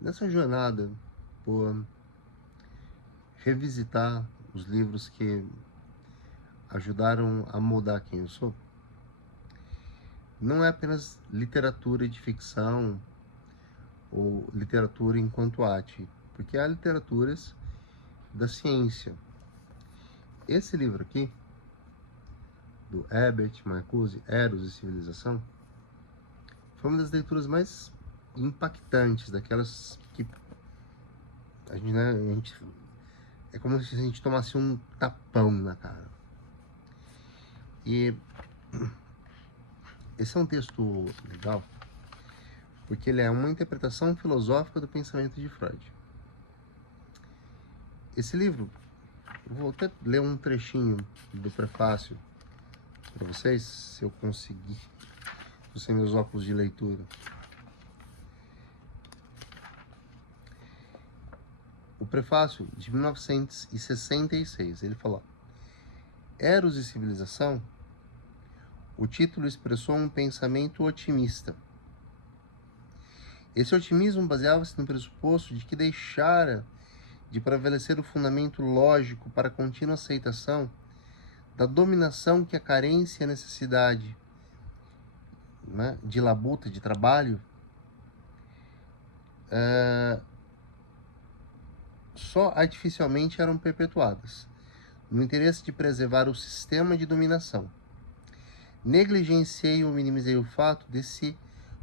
nessa jornada por revisitar os livros que ajudaram a moldar quem eu sou, não é apenas literatura de ficção ou literatura enquanto arte, porque há literaturas da ciência. Esse livro aqui, do Herbert Marcuse, Eros e Civilização, foi uma das leituras mais impactantes, daquelas que a gente é como se a gente tomasse um tapão na cara. E esse é um texto legal, porque ele é uma interpretação filosófica do pensamento de Freud. Esse livro, eu vou até ler um trechinho do prefácio para vocês, se eu conseguir, sem meus óculos de leitura. O prefácio de 1966, ele falou: Eros e Civilização, o título expressou um pensamento otimista. Esse otimismo baseava-se no pressuposto de que deixara de prevalecer o fundamento lógico para a contínua aceitação da dominação que a carência e a necessidade, né, de labuta, de trabalho, só artificialmente eram perpetuadas, no interesse de preservar o sistema de dominação. Negligenciei ou minimizei o fato desse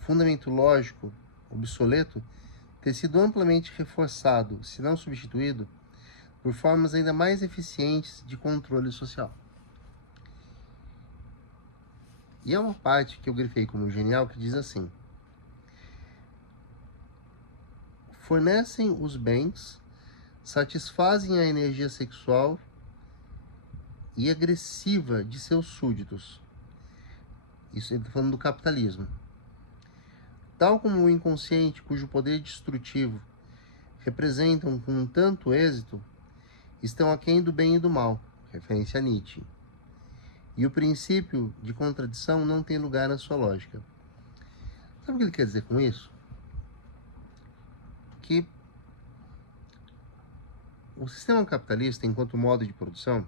fundamento lógico obsoleto ter sido amplamente reforçado, se não substituído, por formas ainda mais eficientes de controle social. E é uma parte que eu grifei como genial, que diz assim: fornecem os bens, satisfazem a energia sexual e agressiva de seus súditos. Isso ele está falando do capitalismo. Tal como o inconsciente, cujo poder destrutivo representam com tanto êxito, estão aquém do bem e do mal, referência a Nietzsche. E o princípio de contradição não tem lugar na sua lógica. Sabe o que ele quer dizer com isso? Que o sistema capitalista, enquanto modo de produção,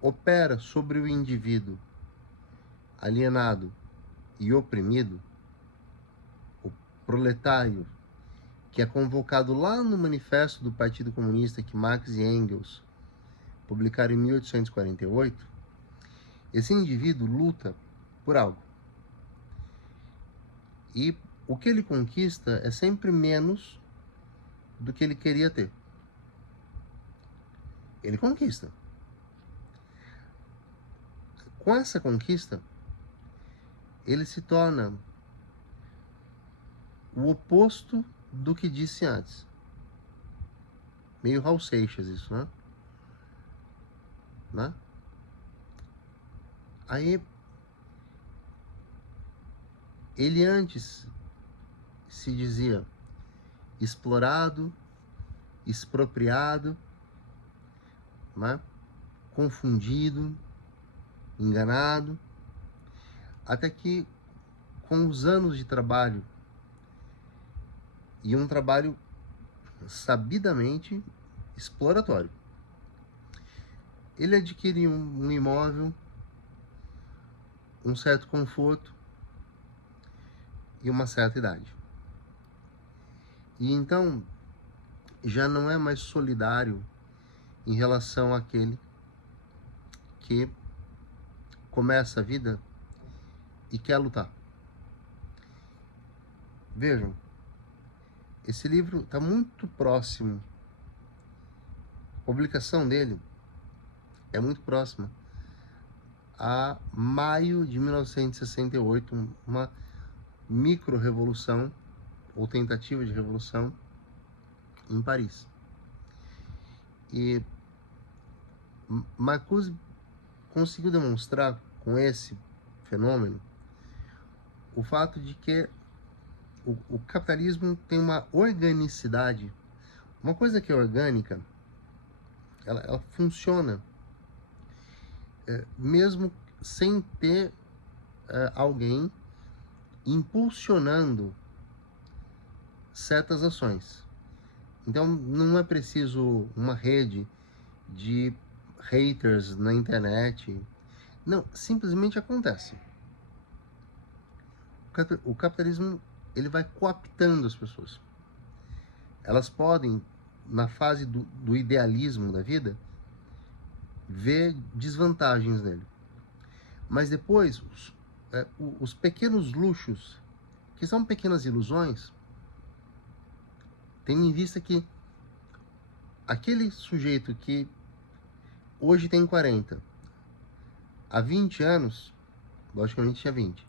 opera sobre o indivíduo alienado e oprimido, o proletário, que é convocado lá no manifesto do Partido Comunista que Marx e Engels publicaram em 1848, esse indivíduo luta por algo. E o que ele conquista é sempre menos do que ele queria ter. Ele conquista. Com essa conquista, ele se torna o oposto do que disse antes. Meio Raul Seixas isso, né? Aí, ele antes se dizia explorado, expropriado, né? Confundido, enganado, até que, com os anos de trabalho, e um trabalho sabidamente exploratório, ele adquire um imóvel, um certo conforto e uma certa idade. E então já não é mais solidário em relação àquele que começa a vida e quer lutar. Vejam, esse livro está muito próximo, a publicação dele é muito próxima a maio de 1968, uma micro-revolução ou tentativa de revolução em Paris. E Marcuse conseguiu demonstrar com esse fenômeno o fato de que o capitalismo tem uma organicidade. Uma coisa que é orgânica, ela funciona mesmo sem ter alguém impulsionando certas ações. Então não é preciso uma rede de haters na internet. Não, simplesmente acontece. O capitalismo, ele vai cooptando as pessoas. Elas podem, na fase do idealismo da vida, ver desvantagens nele. Mas depois, os pequenos luxos, que são pequenas ilusões, tendo em vista que aquele sujeito que hoje tem 40, há 20 anos, logicamente tinha 20,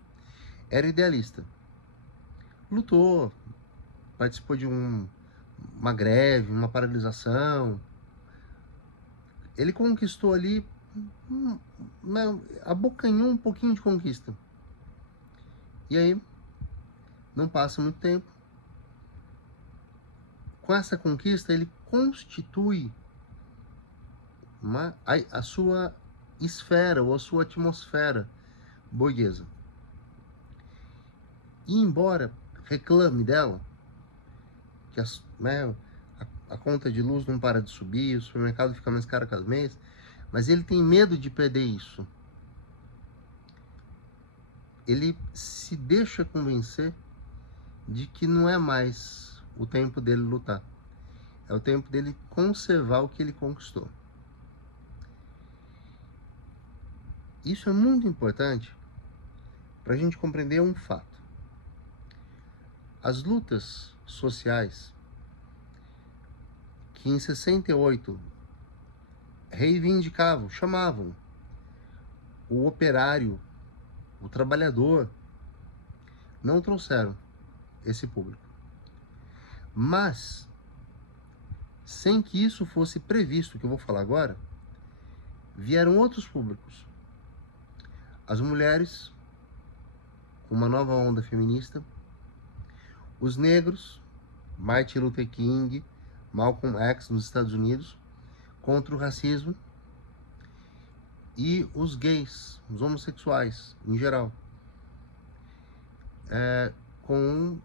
era idealista. Lutou, participou de uma greve, uma paralisação. Ele conquistou ali, abocanhou um pouquinho de conquista. E aí, não passa muito tempo, com essa conquista ele constitui a sua esfera ou a sua atmosfera burguesa. E embora reclame dela, que a conta de luz não para de subir, o supermercado fica mais caro cada mês, mas ele tem medo de perder isso. Ele se deixa convencer de que não é mais o tempo dele lutar. É o tempo dele conservar o que ele conquistou. Isso é muito importante para a gente compreender um fato. As lutas sociais que em 68 reivindicavam, chamavam o operário, o trabalhador, não trouxeram esse público. Mas, sem que isso fosse previsto, que eu vou falar agora, vieram outros públicos. As mulheres, com uma nova onda feminista, os negros, Martin Luther King, Malcolm X nos Estados Unidos, contra o racismo, e os gays, os homossexuais em geral, com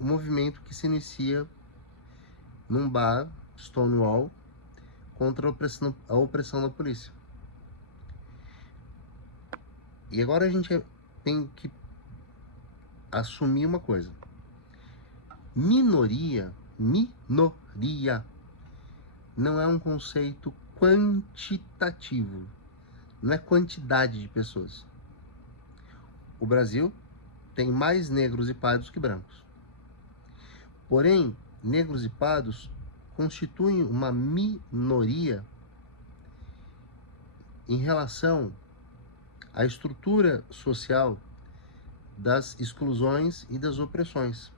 um movimento que se inicia num bar, Stonewall, contra a opressão da polícia. E agora a gente tem que assumir uma coisa. Minoria não é um conceito quantitativo, não é quantidade de pessoas. O Brasil tem mais negros e pardos que brancos. Porém, negros e pardos constituem uma minoria em relação à estrutura social das exclusões e das opressões.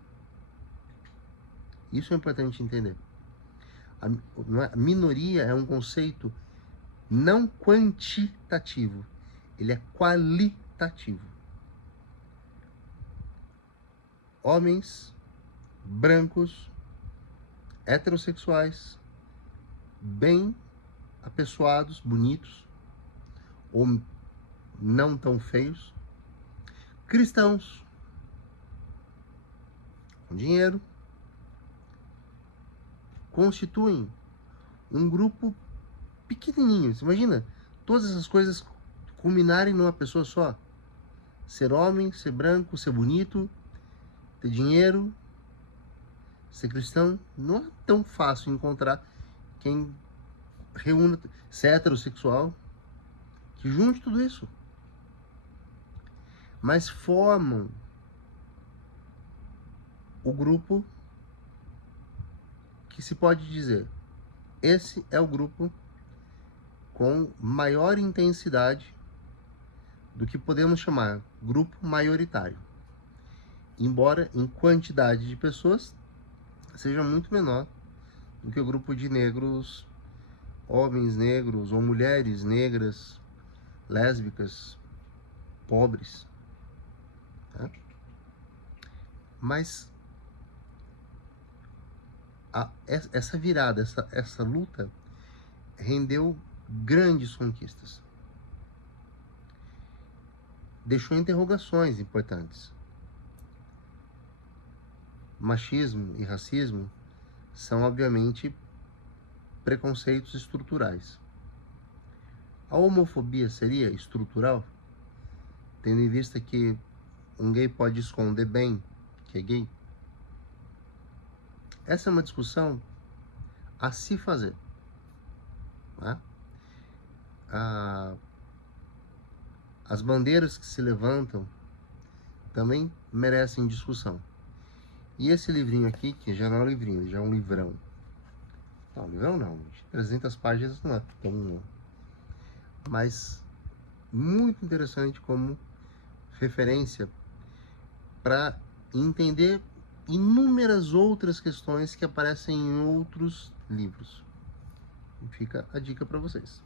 Isso é importante entender. A minoria é um conceito não quantitativo, ele é qualitativo. Homens brancos, heterossexuais, bem apessoados, bonitos, ou não tão feios, cristãos, com dinheiro, constituem um grupo pequenininho. Você imagina todas essas coisas culminarem numa pessoa só? Ser homem, ser branco, ser bonito, ter dinheiro, ser cristão. Não é tão fácil encontrar quem reúna, ser heterossexual, que junte tudo isso. Mas formam o grupo que se pode dizer, esse é o grupo com maior intensidade do que podemos chamar grupo maioritário. Embora em quantidade de pessoas seja muito menor do que o grupo de negros, homens negros ou mulheres negras, lésbicas, pobres. Tá? Mas essa virada, essa luta rendeu grandes conquistas. Deixou interrogações importantes. machismo e racismo são, obviamente, preconceitos estruturais. A homofobia seria estrutural, tendo em vista que um gay pode esconder bem que é gay? Essa é uma discussão a se fazer. Né? As bandeiras que se levantam também merecem discussão. E esse livrinho aqui, que já não é um livrinho, já é um livrão. Não, livrão não, 300 páginas não é tão... Mas muito interessante como referência para entender inúmeras outras questões que aparecem em outros livros. Fica a dica para vocês.